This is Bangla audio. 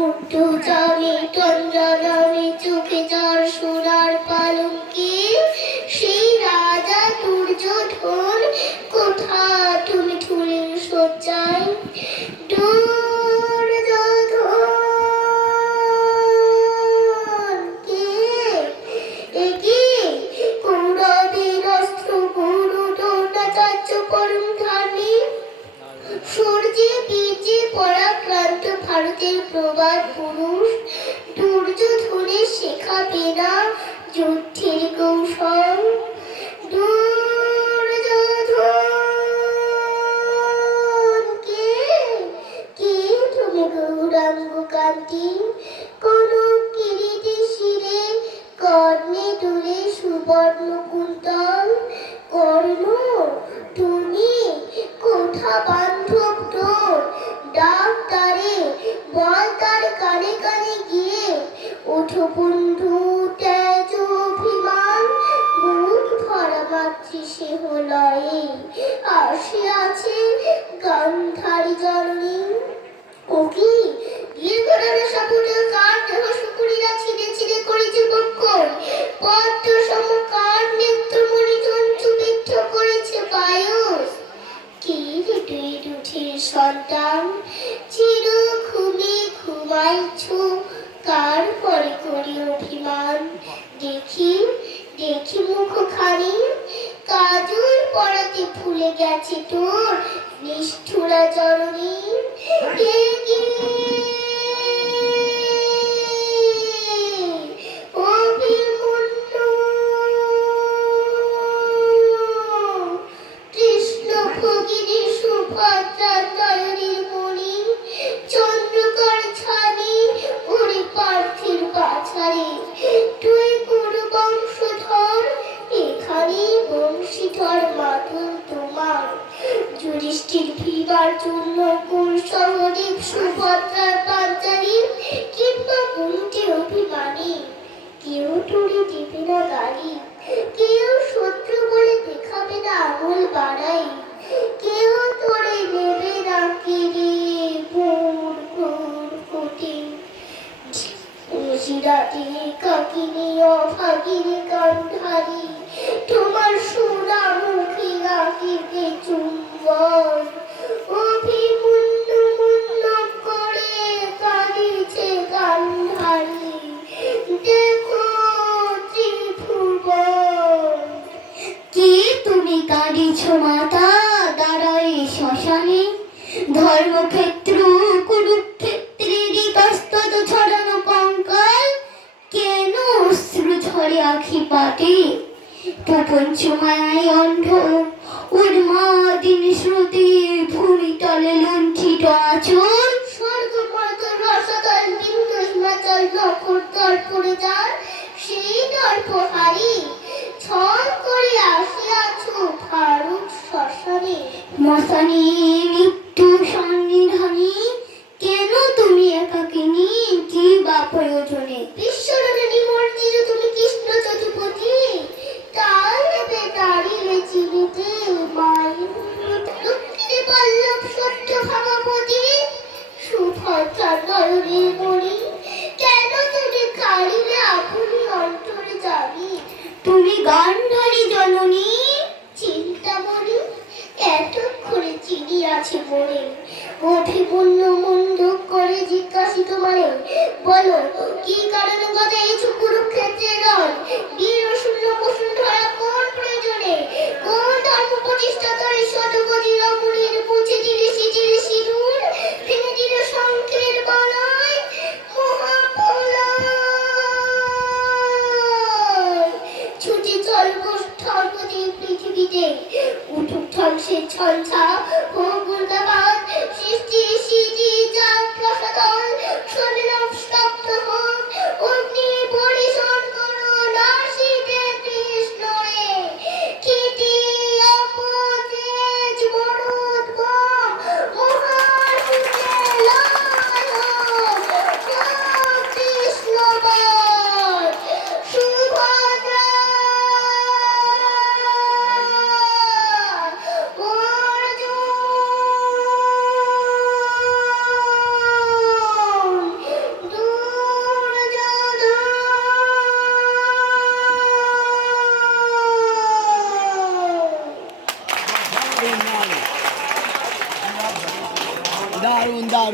মুগ্ধ জামে তন্দ্রা নামে চোখে যার সোনার পালঙ্কে সেই রাজা দুর্যোধন কোথা তুমি ঠুলের শয্যায় ভারতের প্রবাদ পুরুষ দুর্যোধনের শেখাবে না যুদ্ধের কৌশল দুর্যোধন কে তুমি গৌরাঙ্গ কান্তি কোন কিরীটে শিরে কর্ণে দুলে সুবর্ণ কুন্তল কর্ণ তুমি কোথা বান্ধব তোর ডাক তারে বল তার কানে কানে গিয়ে ওঠো বন্ধু তেজ অভিমান বুক ভরা মাতৃ সে হলয়ে আসিয়াছে গান্ধারী জননী ওকি দীর্ঘরানা সাপুটে কার দেহ শুকুরিরা ছিঁড়ে ছিঁড়ে করেছে বক্ষণ পদ্ম সমকার নেত্রমণি চঞ্চু বিদ্ধ করেছে বায়ুস কি রে তুই দুধের সন্তান চির ঘুমে ঘুমাইছ কার পরে করি অভিমান দেখি দেখি মুখখানি কাজল পড়াতে ভুলে গেছে তোর নিষ্ঠুরা জননী কৃষ্ণ ভগিনী সুভদ্রা নয়নের মণি চন্দ্রকর ছানি ওরে পার্থিব বাছারে তুই গুরু বংশধর এখানে বংশীধর মাধব তোমার যুধিষ্ঠির ভিবার জন্য কুল সহদেব সুভদ্রার পাঞ্চালী কিংবা কুন্তি অভিমানী কেউ তোরে দেবে না গালি কেউ শত্রু বলে দেখাবে না আঙুল বাড়াই কেউ তোরে নেবে না কেড়ে ভোর ভোর ফোটে শিরাতে কাকিনী অভাগিনী গান্ধারী তোমার সোনা মুখে রাখিবে চুম্বন অভিমন্যু মুন্ন করে কাঁদিছে গান্ধারী দেখো ত্রিভুবন কি তুমি কাঁদিছ মাতা দাঁড়ায় শ্মশানে ধর্মক্ষেত্র কুরুক্ষেত্রের ইতস্তত ছড়ানো কঙ্কাল কেন অশ্রু ঝরে আখি পাটে প্রপঞ্চ মায়ায় অন্ধ উন্মাদিন শ্রুতি ভূমিতলে লুণ্ঠিত আচল স্বর্গমাতর রসতল বিন্দু হিমাচল নক্ষত্র পড়ে যান সেই দর্পহারি ছল করে আসিয়াছ ভারত শ্মশানে মশানে মৃত্যু সন্নিধানে কেন তুমি একাকিনী কি বা প্রয়োজনে বিশ্বরণে নিমজ্জিত তুমি কৃষ্ণ চতুপতি তাই এবে দাঁড়িয়ে চিনিতে মায়ের লক্ষ্মীরে পল্লব সত্য ভাগবতী সুভদ্রা নয়নের মণি কেন তুমি কালিরে আগুনি অন্তরে যাবি তুমি গান্ধারী জননী চিন্তামণি এতক্ষণে চিনি আছে মনে অভিমন্য মন্দ করে জিজ্ঞাসিত মানে বলো কি কারণে কথা এই কুরুক্ষেত্রের রণ বীর শূন্য বসুন্ধরা কোন প্রয়োজনে কোন ধর্ম প্রতিষ্ঠা করে শতকোটি রমণীর মুছে দিলে সিটির সিঁদুর ভেঙে দিলে শঙ্খের বলয় মহাপ্রলয় ছুটি চল ধর্মদেব পৃথিবীতে উঠুক ধ্বংসের ঝঞ্ঝা হোক উল্কাপাত সৃষ্টি সিটি যাক প্রসাদল শরীরম স্তব্ধ হোক অগ্নি পরিশোধ করো নাসিতে কৃষ্ণ রে কীর্তি অপতেজ মরুদ্গম মহান কৃষ্ণ বল সুভদ্রা দারুণ দারুণ।